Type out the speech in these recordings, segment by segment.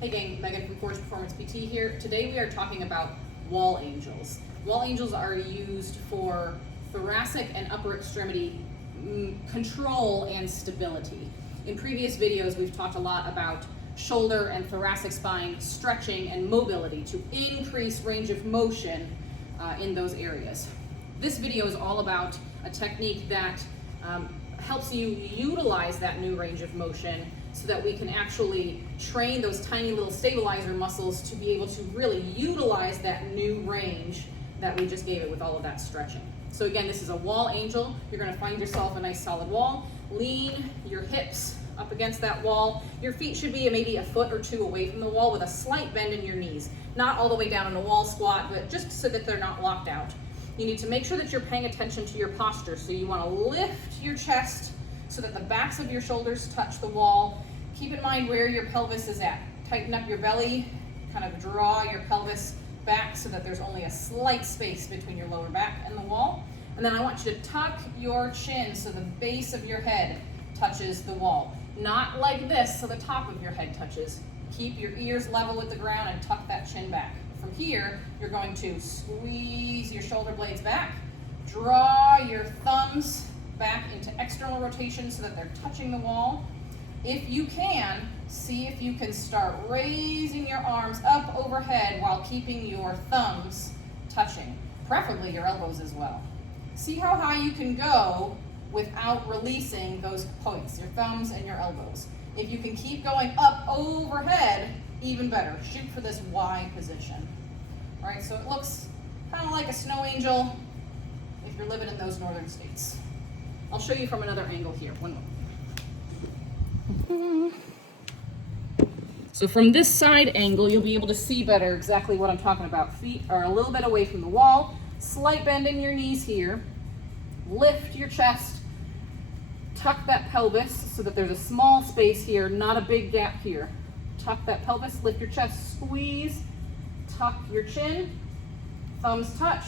Hey gang, Megan from Forge Performance PT here. Today we are talking about wall angels. Wall angels are used for thoracic and upper extremity control and stability. In previous videos we've talked a lot about shoulder and thoracic spine stretching and mobility to increase range of motion in those areas. This video is all about a technique that helps you utilize that new range of motion so that we can actually train those tiny little stabilizer muscles to be able to really utilize that new range that we just gave it with all of that stretching. So again, this is a wall angel. You're going to find yourself a nice solid wall. Lean your hips up against that wall. Your feet should be maybe a foot or two away from the wall with a slight bend in your knees. Not all the way down in a wall squat, but just so that they're not locked out. You need to make sure that you're paying attention to your posture. So you want to lift your chest so that the backs of your shoulders touch the wall. Keep in mind where your pelvis is at. Tighten up your belly, kind of draw your pelvis back so that there's only a slight space between your lower back and the wall. And then I want you to tuck your chin so the base of your head touches the wall. Not like this, so the top of your head touches. Keep your ears level with the ground and tuck that chin back. From here, you're going to squeeze your shoulder blades back, draw your thumbs back into external rotation so that they're touching the wall. If you can, see if you can start raising your arms up overhead while keeping your thumbs touching, preferably your elbows as well. See how high you can go without releasing those points, your thumbs and your elbows. If you can keep going up overhead, even better. Shoot for this Y position. All right, so it looks kind of like a snow angel if you're living in those northern states. I'll show you from another angle here. One moment. So from this side angle, you'll be able to see better exactly what I'm talking about. Feet are a little bit away from the wall. Slight bend in your knees here. Lift your chest. Tuck that pelvis so that there's a small space here, not a big gap here. Tuck that pelvis, lift your chest, squeeze, tuck your chin, thumbs touch,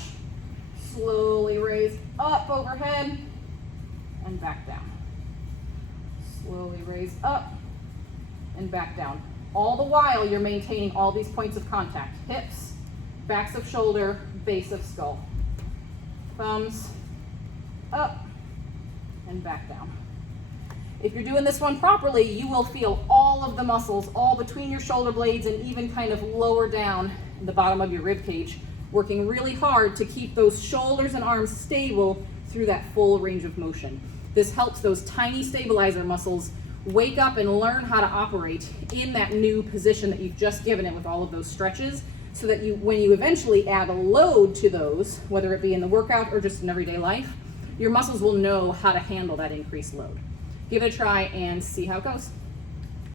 slowly raise up overhead and back down. Slowly raise up and back down. All the while you're maintaining all these points of contact. Hips, backs of shoulder, base of skull. Thumbs up and back down. If you're doing this one properly, you will feel all of the muscles, all between your shoulder blades and even kind of lower down in the bottom of your rib cage, working really hard to keep those shoulders and arms stable through that full range of motion. This helps those tiny stabilizer muscles wake up and learn how to operate in that new position that you've just given it with all of those stretches, so that when you eventually add a load to those, whether it be in the workout or just in everyday life, your muscles will know how to handle that increased load. Give it a try and see how it goes.